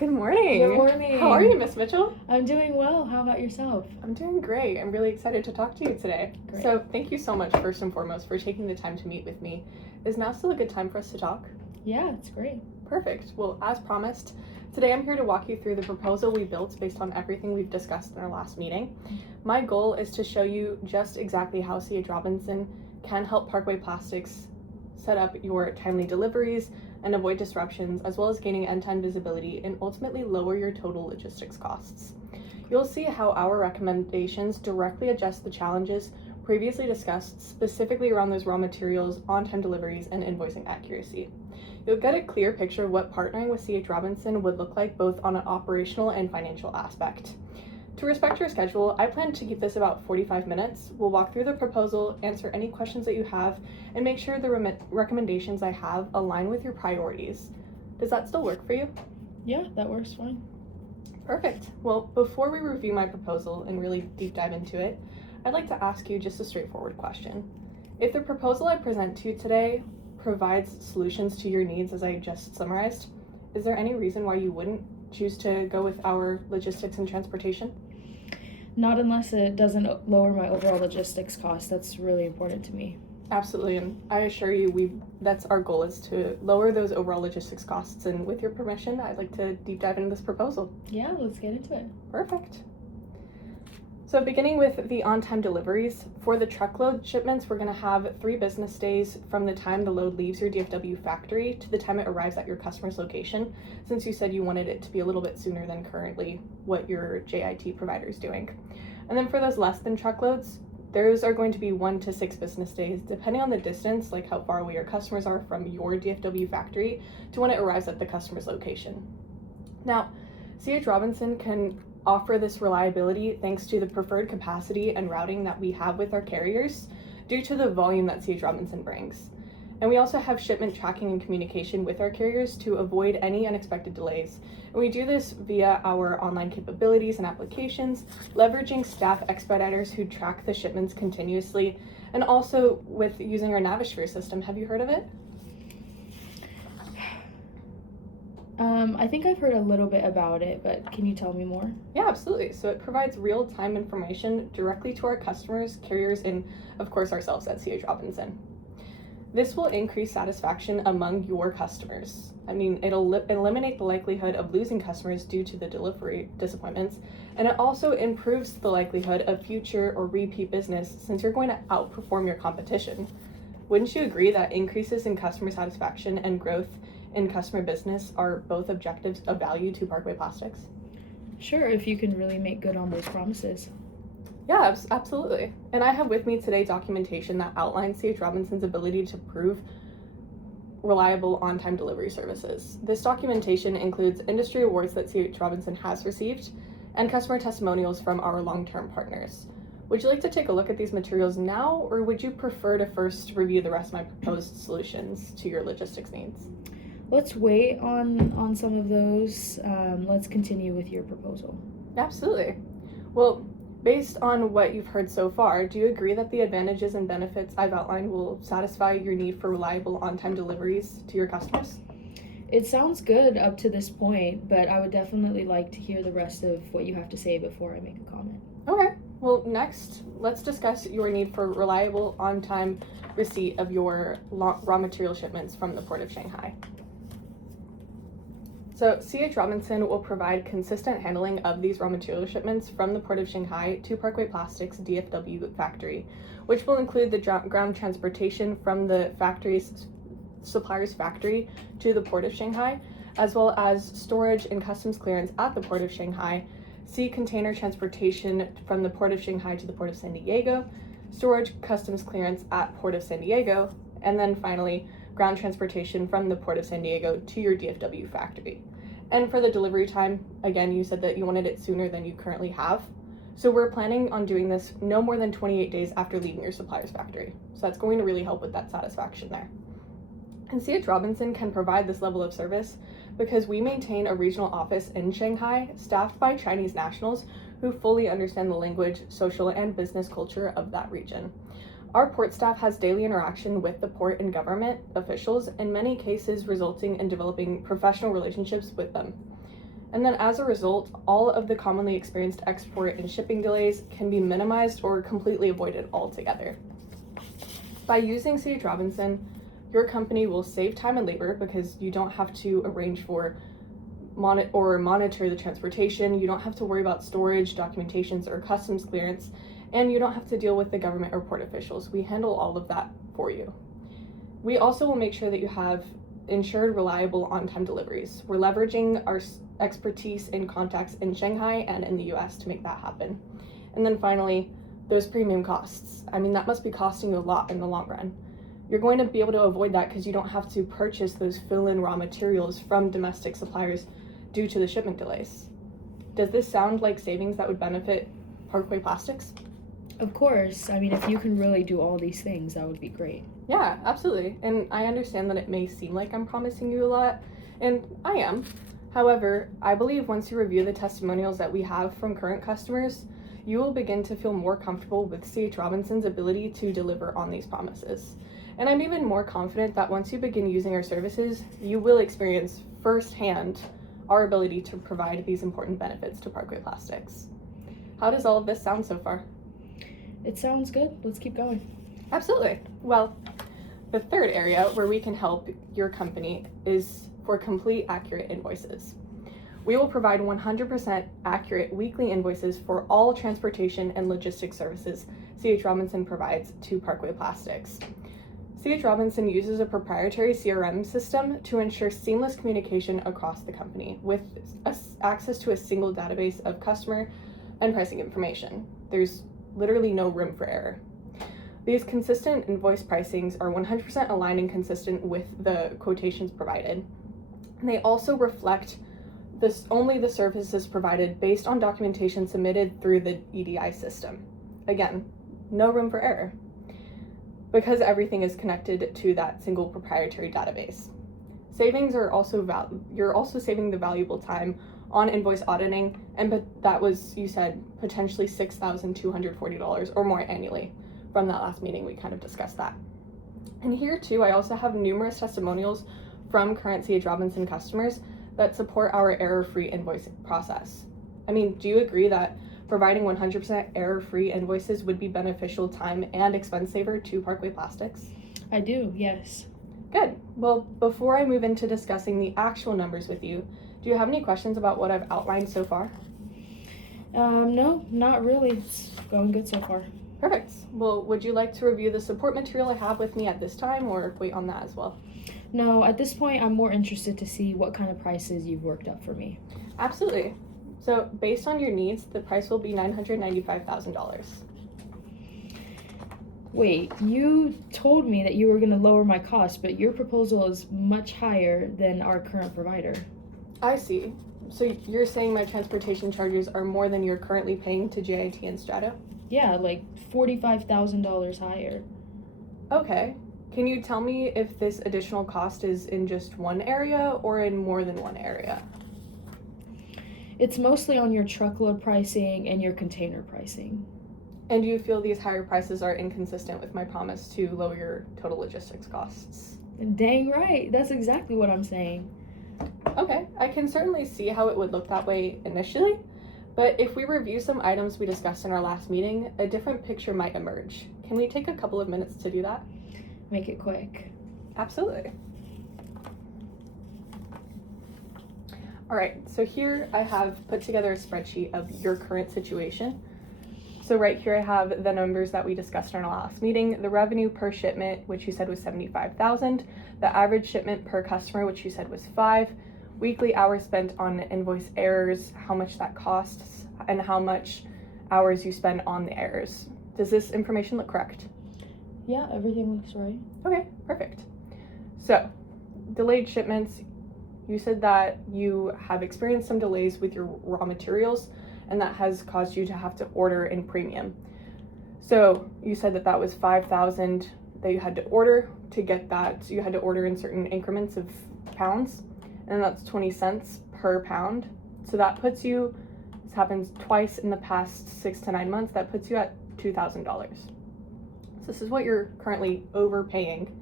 Good morning. Good morning. How are you, Miss Mitchell? I'm doing well. How about yourself? I'm doing great. I'm really excited to talk to you today. Great. So thank you so much, first and foremost, for taking the time to meet with me. Is now still a good time for us to talk? Yeah, it's great. Perfect. Well, as promised, today I'm here to walk you through the proposal we built based on everything we've discussed in our last meeting. My goal is to show you just exactly how C.H. Robinson can help Parkway Plastics set up your timely deliveries and avoid disruptions, as well as gaining end-to-end visibility and ultimately lower your total logistics costs. You'll see how our recommendations directly adjust the challenges previously discussed, specifically around those raw materials, on-time deliveries, and invoicing accuracy. You'll get a clear picture of what partnering with C.H. Robinson would look like both on an operational and financial aspect. To respect your schedule, I plan to keep this about 45 minutes. We'll walk through the proposal, answer any questions that you have, and make sure the recommendations I have align with your priorities. Does that still work for you? Yeah, that works fine. Perfect. Well, before we review my proposal and really deep dive into it, I'd like to ask you just a straightforward question. If the proposal I present to you today provides solutions to your needs as I just summarized, is there any reason why you wouldn't choose to go with our logistics and transportation? Not unless it doesn't lower my overall logistics cost. That's really important to me. Absolutely, and I assure you, that's our goal, is to lower those overall logistics costs. And with your permission, I'd like to deep dive into this proposal. Yeah, let's get into it. Perfect. So beginning with the on-time deliveries, for the truckload shipments, we're going to have 3 business days from the time the load leaves your DFW factory to the time it arrives at your customer's location, since you said you wanted it to be a little bit sooner than currently what your JIT provider is doing. And then for those less than truckloads, those are going to be 1 to 6 business days, depending on the distance, like how far away your customers are from your DFW factory, to when it arrives at the customer's location. Now, C.H. Robinson can offer this reliability thanks to the preferred capacity and routing that we have with our carriers due to the volume that C.H. Robinson brings. And we also have shipment tracking and communication with our carriers to avoid any unexpected delays. And we do this via our online capabilities and applications, leveraging staff expediters who track the shipments continuously, and also with using our Navisphere system. Have you heard of it? I think I've heard a little bit about it, but can you tell me more? Yeah, absolutely. So it provides real-time information directly to our customers, carriers, and of course ourselves at C.H. Robinson. This will increase satisfaction among your customers. I mean, it'll eliminate the likelihood of losing customers due to the delivery disappointments, and it also improves the likelihood of future or repeat business since you're going to outperform your competition. Wouldn't you agree that increases in customer satisfaction and growth in customer business are both objectives of value to Parkway Plastics? Sure, if you can really make good on those promises. Yeah, absolutely. And I have with me today documentation that outlines C.H. Robinson's ability to prove reliable on-time delivery services. This documentation includes industry awards that C.H. Robinson has received and customer testimonials from our long-term partners. Would you like to take a look at these materials now, or would you prefer to first review the rest of my proposed solutions to your logistics needs? Let's wait on some of those. Let's continue with your proposal. Absolutely. Well, based on what you've heard so far, do you agree that the advantages and benefits I've outlined will satisfy your need for reliable on-time deliveries to your customers? It sounds good up to this point, but I would definitely like to hear the rest of what you have to say before I make a comment. Okay. Well, next, let's discuss your need for reliable on-time receipt of your raw material shipments from the Port of Shanghai. So C.H. Robinson will provide consistent handling of these raw material shipments from the Port of Shanghai to Parkway Plastics DFW factory, which will include the ground transportation from the supplier's factory to the Port of Shanghai, as well as storage and customs clearance at the Port of Shanghai, sea container transportation from the Port of Shanghai to the Port of San Diego, storage customs clearance at Port of San Diego, and then finally, ground transportation from the Port of San Diego to your DFW factory. And for the delivery time, again, you said that you wanted it sooner than you currently have. So we're planning on doing this no more than 28 days after leaving your supplier's factory. So that's going to really help with that satisfaction there. And C.H. Robinson can provide this level of service because we maintain a regional office in Shanghai staffed by Chinese nationals who fully understand the language, social, and business culture of that region. Our port staff has daily interaction with the port and government officials, in many cases resulting in developing professional relationships with them. And then as a result, all of the commonly experienced export and shipping delays can be minimized or completely avoided altogether. By using C.H. Robinson, your company will save time and labor because you don't have to arrange for monitor the transportation, you don't have to worry about storage, documentations, or customs clearance, and you don't have to deal with the government or port officials. We handle all of that for you. We also will make sure that you have ensured reliable on-time deliveries. We're leveraging our expertise in contacts in Shanghai and in the US to make that happen. And then finally, those premium costs. I mean, that must be costing you a lot in the long run. You're going to be able to avoid that because you don't have to purchase those fill-in raw materials from domestic suppliers due to the shipment delays. Does this sound like savings that would benefit Parkway Plastics? Of course. I mean, if you can really do all these things, that would be great. Yeah, absolutely. And I understand that it may seem like I'm promising you a lot, and I am. However, I believe once you review the testimonials that we have from current customers, you will begin to feel more comfortable with C.H. Robinson's ability to deliver on these promises. And I'm even more confident that once you begin using our services, you will experience firsthand our ability to provide these important benefits to Parkway Plastics. How does all of this sound so far? It sounds good. Let's keep going. Absolutely. Well, the third area where we can help your company is for complete, accurate invoices. We will provide 100% accurate weekly invoices for all transportation and logistics services C.H. Robinson provides to Parkway Plastics. C.H. Robinson uses a proprietary CRM system to ensure seamless communication across the company with access to a single database of customer and pricing information. There's literally no room for error. These consistent invoice pricings are 100% aligned and consistent with the quotations provided. And they also reflect only the services provided based on documentation submitted through the EDI system. Again, no room for error, because everything is connected to that single proprietary database. Savings are also you're also saving the valuable time on invoice auditing, and that was, you said, potentially $6,240 or more annually. From that last meeting, we kind of discussed that. And here too, I also have numerous testimonials from current C.H. Robinson customers that support our error-free invoice process. I mean, do you agree that providing 100% error-free invoices would be beneficial time and expense saver to Parkway Plastics? I do, yes. Good. Well, before I move into discussing the actual numbers with you, do you have any questions about what I've outlined so far? No, not really. It's going good so far. Perfect. Well, would you like to review the support material I have with me at this time, or wait on that as well? No, at this point, I'm more interested to see what kind of prices you've worked up for me. Absolutely. So, based on your needs, the price will be $995,000. Wait, you told me that you were going to lower my cost, but your proposal is much higher than our current provider. I see. So you're saying my transportation charges are more than you're currently paying to JIT and Strato? Yeah, like $45,000 higher. Okay. Can you tell me if this additional cost is in just one area or in more than one area? It's mostly on your truckload pricing and your container pricing. And do you feel these higher prices are inconsistent with my promise to lower your total logistics costs? Dang right. That's exactly what I'm saying. Okay, I can certainly see how it would look that way initially, but if we review some items we discussed in our last meeting, a different picture might emerge. Can we take a couple of minutes to do that? Make it quick. Absolutely. All right, so here I have put together a spreadsheet of your current situation. So right here I have the numbers that we discussed in our last meeting, the revenue per shipment, which you said was $75,000, the average shipment per customer, which you said was 5, weekly hours spent on invoice errors, how much that costs, and how much hours you spend on the errors. Does this information look correct? Yeah, everything looks right. Okay, perfect. So, delayed shipments, you said that you have experienced some delays with your raw materials, and that has caused you to have to order in premium. So you said that that was $5,000 that you had to order to get that. So you had to order in certain increments of pounds, and that's 20 cents per pound. So that puts you, this happens twice in the past 6 to 9 months, that puts you at $2,000. So this is what you're currently overpaying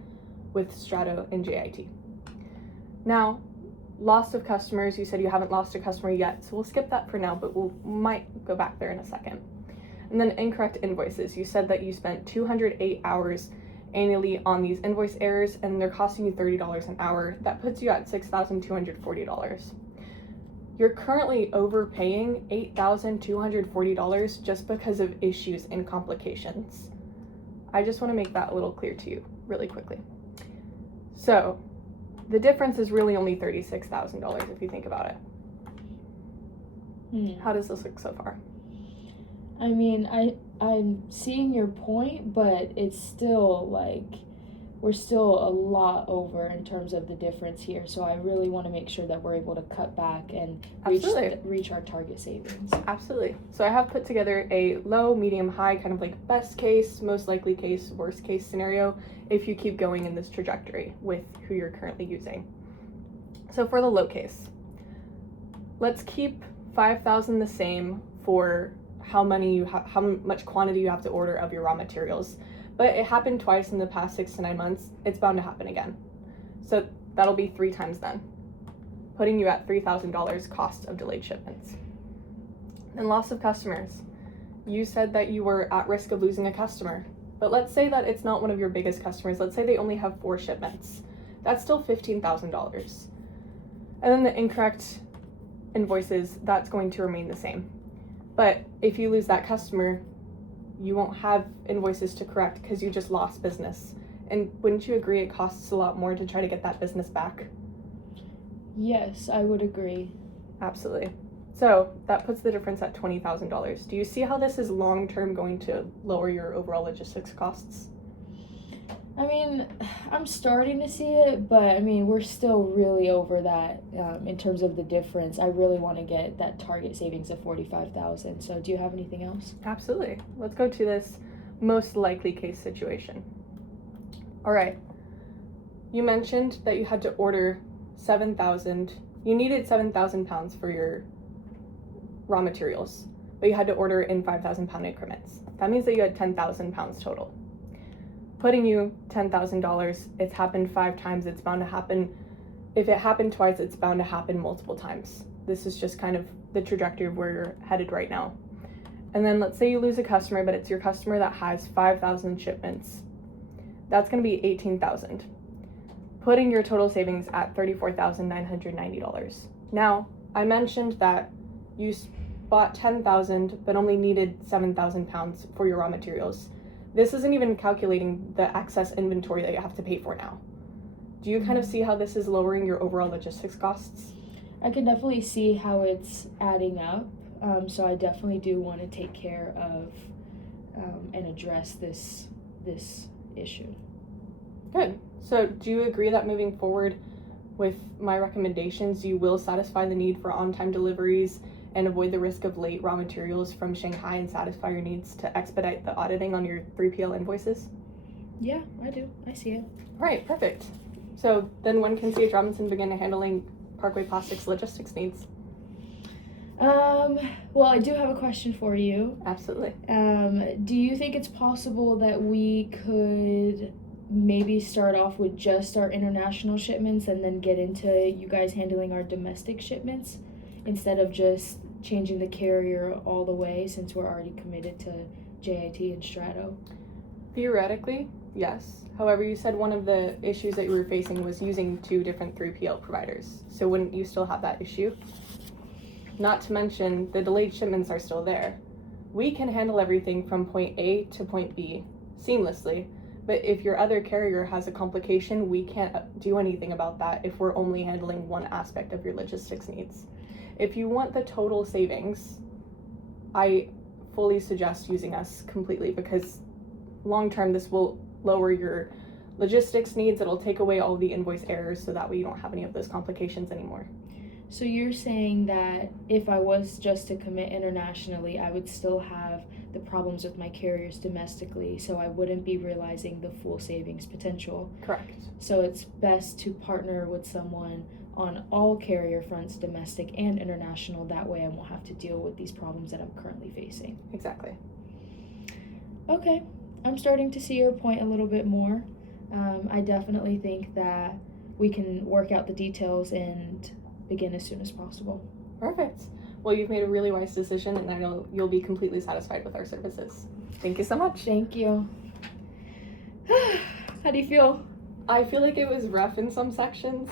with Strato and JIT. Now, Loss of customers, you said you haven't lost a customer yet, so we'll skip that for now, but might go back there in a second. And then incorrect invoices. You said that you spent 208 hours annually on these invoice errors, and they're costing you $30 an hour. That puts you at $6,240. You're currently overpaying $8,240 just because of issues and complications. I just want to make that a little clear to you really quickly. So the difference is really only $36,000 if you think about it. How does this look so far? I mean, I'm seeing your point, but it's still like we're still a lot over in terms of the difference here. So I really want to make sure that we're able to cut back and reach our target savings. Absolutely. So I have put together a low, medium, high, kind of like best case, most likely case, worst case scenario if you keep going in this trajectory with who you're currently using. So for the low case, let's keep 5,000 the same for how much quantity you have to order of your raw materials. But it happened twice in the past 6 to 9 months. It's bound to happen again. So that'll be 3 times then, putting you at $3,000 cost of delayed shipments. And loss of customers. You said that you were at risk of losing a customer, but let's say that it's not one of your biggest customers. Let's say they only have 4 shipments. That's still $15,000. And then the incorrect invoices, that's going to remain the same. But if you lose that customer, you won't have invoices to correct because you just lost business. And wouldn't you agree it costs a lot more to try to get that business back? Yes, I would agree. Absolutely. So that puts the difference at $20,000. Do you see how this is long-term going to lower your overall logistics costs? I mean, I'm starting to see it, but I mean, we're still really over that in terms of the difference. I really want to get that target savings of $45,000. So do you have anything else? Absolutely. Let's go to this most likely case situation. All right. You mentioned that you had to order 7,000. You needed 7,000 pounds for your raw materials, but you had to order in 5,000 pound increments. That means that you had 10,000 pounds total. Putting you $10,000, it's happened 5 times, it's bound to happen. If it happened twice, it's bound to happen multiple times. This is just kind of the trajectory of where you're headed right now. And then let's say you lose a customer, but it's your customer that has 5,000 shipments. That's going to be $18,000, putting your total savings at $34,990. Now, I mentioned that you bought 10,000, but only needed 7,000 pounds for your raw materials. This isn't even calculating the excess inventory that you have to pay for now. Do you kind of see how this is lowering your overall logistics costs? I can definitely see how it's adding up. So I definitely do want to take care of and address this issue. Good. So do you agree that moving forward with my recommendations, you will satisfy the need for on-time deliveries and avoid the risk of late raw materials from Shanghai and satisfy your needs to expedite the auditing on your 3PL invoices? Yeah, I do. I see it. All right, perfect. So then when can C.H. Robinson begin handling Parkway Plastics logistics needs? Well, I do have a question for you. Absolutely. Do you think it's possible that we could maybe start off with just our international shipments and then get into you guys handling our domestic shipments instead of just changing the carrier all the way, since we're already committed to JIT and Strato? Theoretically, yes. However, you said one of the issues that you were facing was using 2 different 3PL providers. So wouldn't you still have that issue? Not to mention, the delayed shipments are still there. We can handle everything from point A to point B seamlessly, but if your other carrier has a complication, we can't do anything about that if we're only handling one aspect of your logistics needs. If you want the total savings, I fully suggest using us completely, because long term this will lower your logistics needs. It'll take away all the invoice errors so that way you don't have any of those complications anymore. So you're saying that if I was just to commit internationally, I would still have the problems with my carriers domestically, so I wouldn't be realizing the full savings potential. Correct. So it's best to partner with someone on all carrier fronts, domestic and international. That way I won't have to deal with these problems that I'm currently facing. Exactly. Okay, I'm starting to see your point a little bit more. I definitely think that we can work out the details and begin as soon as possible. Perfect. Well, you've made a really wise decision, and I know you'll be completely satisfied with our services. Thank you so much. Thank you. How do you feel? I feel like it was rough in some sections,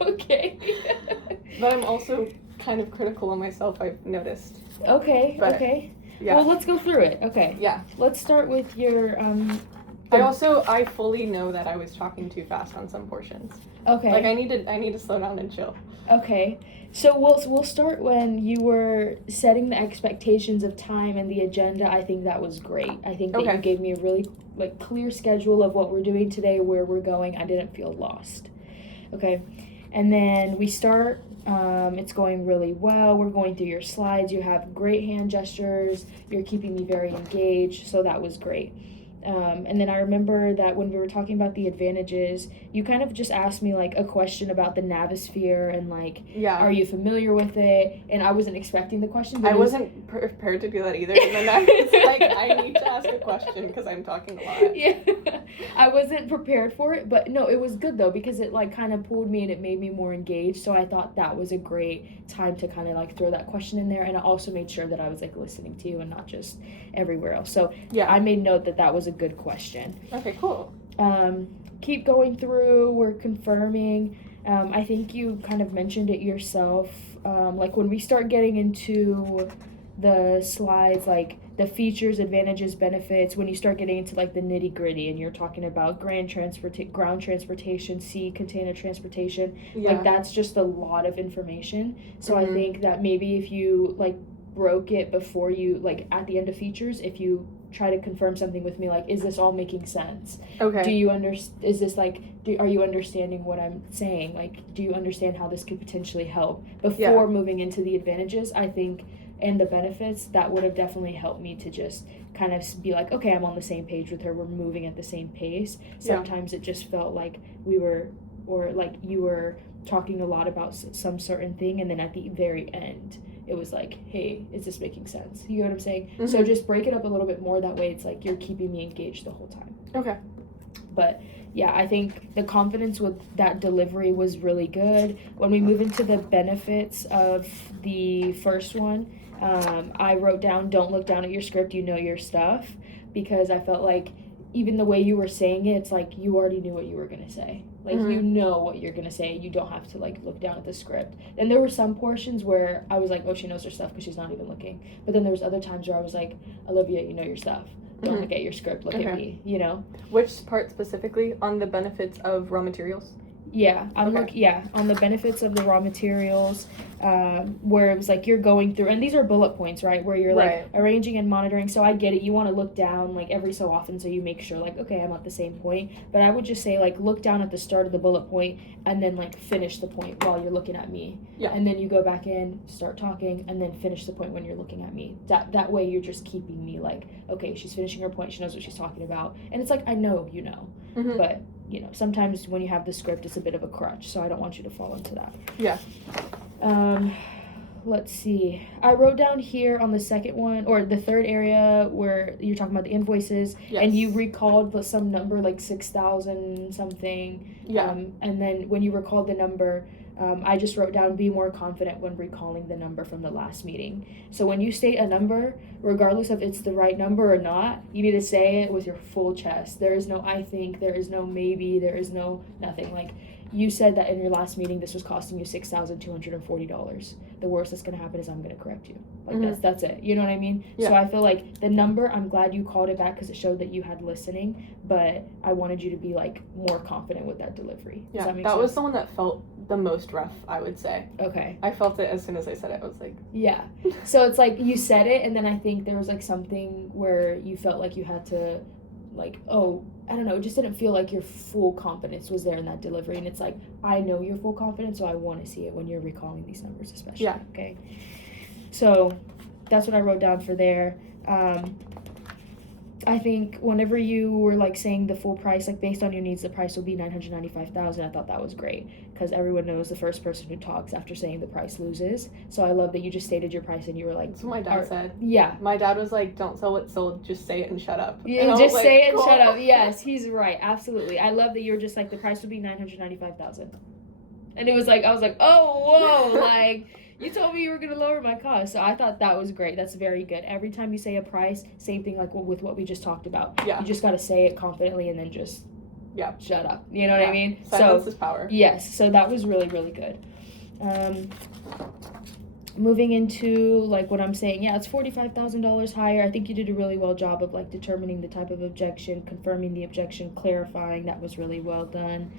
Okay. but I'm also kind of critical of myself, I've noticed. Okay, But, okay. Yeah. Well, let's go through it. Okay. Yeah. Let's start with your, I fully know that I was talking too fast on some portions. okay. Like, I need to slow down and chill. Okay. So we'll start when you were setting the expectations of time and the agenda. I think that was great. I think that Okay. you gave me a really clear schedule of what we're doing today, where we're going. I didn't feel lost. Okay. And then we start, it's going really well. We're going through your slides. You have great hand gestures. You're keeping me very engaged. So that was great. And then I remember that when we were talking about the advantages, you kind of just asked me like a question about the Navisphere and like, Yeah. are you familiar with it? And I wasn't expecting the question. But I wasn't prepared to do that either. And then I was like, I need to ask a question because I'm talking a lot. Yeah, I wasn't prepared for it, but no, it was good though because it like kind of pulled me and it made me more engaged. So I thought that was a great time to kind of like throw that question in there, and I also made sure that I was like listening to you and not just everywhere else. So Yeah. I made note that that was a good question. Okay, cool. Keep going through. We're confirming. I think you kind of mentioned it yourself. Like when we start getting into the slides, like the features, advantages, benefits, when you start getting into like the nitty gritty and you're talking about ground transportation, sea container transportation, Yeah. like that's just a lot of information. So Mhm. I think that maybe if you like broke it before you, like at the end of features, if you try to confirm something with me, like, is this all making sense? Okay. Do you is this like, are you understanding what I'm saying? Like, do you understand how this could potentially help? Before moving into the advantages, I think, and the benefits, that would have definitely helped me to just kind of be like, okay, I'm on the same page with her. We're moving at the same pace. Sometimes it just felt like we were, or like you were talking a lot about some certain thing, and then at the very end, it was like, hey, is this making sense? You know what I'm saying? Mm-hmm. So just break it up a little bit more. That way it's like you're keeping me engaged the whole time. Okay. But yeah, I think the confidence with that delivery was really good. When we move into the benefits of the first one, I wrote down, don't look down at your script, you know your stuff, because I felt like even the way you were saying it, it's like you already knew what you were going to say. Like, you know what you're going to say. You don't have to, like, look down at the script. And there were some portions where I was like, oh, she knows her stuff because she's not even looking. But then there was other times where I was like, Olivia, you know your stuff. Don't look at your script. Look at me, you know? Which part specifically on the benefits of raw materials? Yeah, on the benefits of the raw materials, where it was like you're going through, and these are bullet points, right? Where you're like arranging and monitoring. So I get it. You want to look down like every so often, so you make sure like, okay, I'm at the same point. But I would just say like look down at the start of the bullet point and then like finish the point while you're looking at me. Yeah. And then you go back in, start talking, and then finish the point when you're looking at me. That way you're just keeping me like, okay, she's finishing her point. She knows what she's talking about, and it's like I know you know, but. You know, sometimes when you have the script, it's a bit of a crutch, so I don't want you to fall into that. Yeah. Let's see. I wrote down here on the second one, or the third area where you're talking about the invoices, and you recalled some number, like 6,000 something. Yeah. And then when you recalled the number, I just wrote down, be more confident when recalling the number from the last meeting. So when you state a number, regardless of it's the right number or not, you need to say it with your full chest. There is no I think, there is no maybe, there is no nothing. Like, you said that in your last meeting this was costing you $6,240. The worst that's going to happen is I'm going to correct you. Like, that's it. You know what I mean? Yeah. So I feel like the number, I'm glad you called it back because it showed that you had listening, but I wanted you to be like more confident with that delivery. Does that make sense? was the one that felt the most rough, I would say. Okay. I felt it as soon as I said it. I was like, yeah. So it's like you said it, and then I think there was like something where you felt like you had to, like, oh, I don't know, it just didn't feel like your full confidence was there in that delivery. And it's like, I know your full confidence, so I want to see it when you're recalling these numbers, especially. Yeah. Okay. So that's what I wrote down for there. I think whenever you were like saying the full price, like based on your needs, the price will be $995,000. I thought that was great because everyone knows the first person who talks after saying the price loses. So I love that you just stated your price and you were like, that's what my dad said. Yeah. My dad was like, don't sell what's sold, just say it and shut up. You and just say it and cool. shut up. Yes, he's right. Absolutely. I love that you're just like, the price will be $995,000. And it was like, I was like, oh, whoa, like, you told me you were going to lower my cost. So I thought that was great. That's very good. Every time you say a price, same thing like with what we just talked about. Yeah. You just got to say it confidently and then just shut up. You know what I mean? Silence is power. Yes. So that was really, really good. Moving into like what I'm saying, yeah, it's $45,000 higher. I think you did a really well job of like determining the type of objection, confirming the objection, clarifying. That was really well done.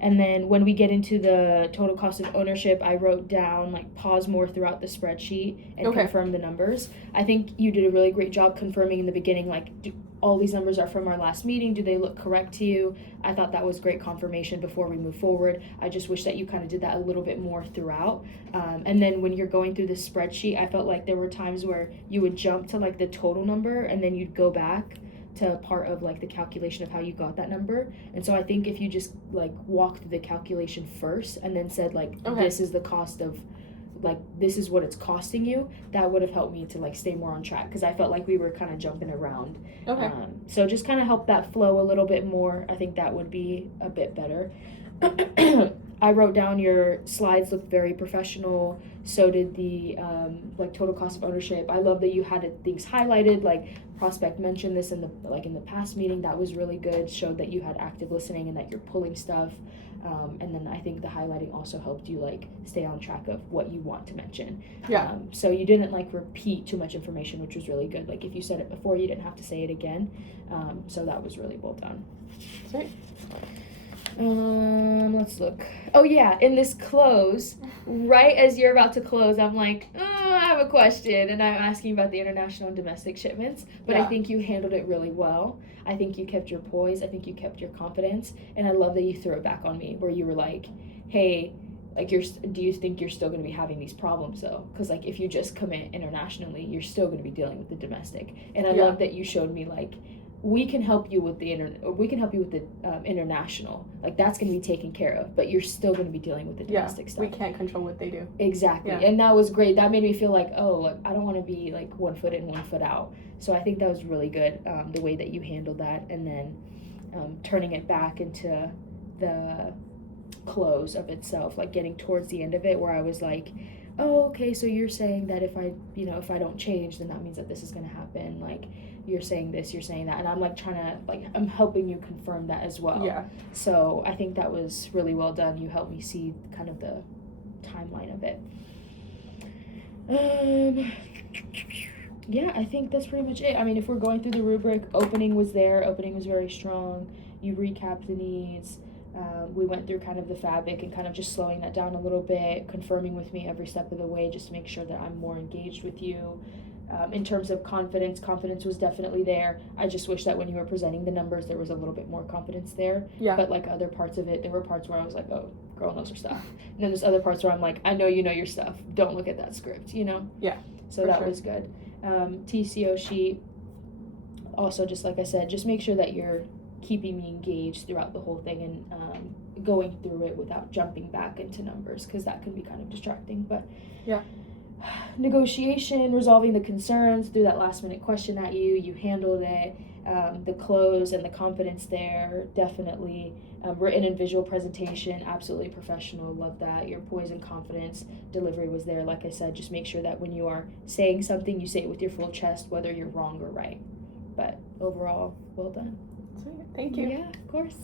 And then when we get into the total cost of ownership, I wrote down like pause more throughout the spreadsheet and confirm the numbers. I think you did a really great job confirming in the beginning, like, all these numbers are from our last meeting. Do they look correct to you? I thought that was great confirmation before we move forward. I just wish that you kind of did that a little bit more throughout. And then when you're going through the spreadsheet, I felt like there were times where you would jump to like the total number and then you'd go back to part of like the calculation of how you got that number. And so I think if you just like walked through the calculation first and then said like, this is the cost of, like, this is what it's costing you, that would have helped me to like stay more on track, because I felt like we were kind of jumping around. So just kind of help that flow a little bit more. I think that would be a bit better. I wrote down your slides looked very professional. So did the like total cost of ownership. I love that you had things highlighted, like prospect mentioned this in the past meeting. That was really good. Showed that you had active listening and that you're pulling stuff. And then I think the highlighting also helped you like stay on track of what you want to mention. So you didn't like repeat too much information, which was really good. Like if you said it before, you didn't have to say it again. So that was really well done. Great. Let's look. Oh yeah, in this close, right as you're about to close, I'm like, I have a question, and I'm asking about the international and domestic shipments, but I think you handled it really well. I think you kept your poise, I think you kept your confidence, and I love that you threw it back on me, where you were like, hey, like, do you think you're still going to be having these problems though? Because like if you just commit internationally, you're still going to be dealing with the domestic. And I love that you showed me like, we can help you with the international, like that's going to be taken care of, but you're still going to be dealing with the domestic stuff. We can't control what they do. Exactly. And that was great. That made me feel like, oh, like, I don't want to be like 1 foot in, 1 foot out. So I think that was really good, the way that you handled that, and then turning it back into the close of itself, like getting towards the end of it, where I was like, oh, okay, so you're saying that if I don't change, then that means that this is going to happen. Like, you're saying this, you're saying that, and I'm like trying to, like, I'm helping you confirm that as well. So I think that was really well done. You helped me see kind of the timeline of it. Yeah, I think that's pretty much it. I mean, if we're going through the rubric, opening was there. Opening was very strong. You recapped the needs. We went through kind of the fabric and kind of just slowing that down a little bit, confirming with me every step of the way just to make sure that I'm more engaged with you. In terms of confidence was definitely there. I just wish that when you were presenting the numbers, there was a little bit more confidence there. But like other parts of it, there were parts where I was like, oh, girl knows her stuff. And then there's other parts where I'm like, I know you know your stuff. Don't look at that script, you know? So that was good. TCO sheet, also just like I said, just make sure that you're keeping me engaged throughout the whole thing and going through it without jumping back into numbers, because that can be kind of distracting. But negotiation, resolving the concerns through that last minute question at you handled it. The close and the confidence there, definitely. Written and visual presentation, absolutely professional, love that. Your poise and confidence, delivery was there. Like I said, just make sure that when you are saying something, you say it with your full chest, whether you're wrong or right. But overall, well done. Sweet. Thank you. Yeah, of course.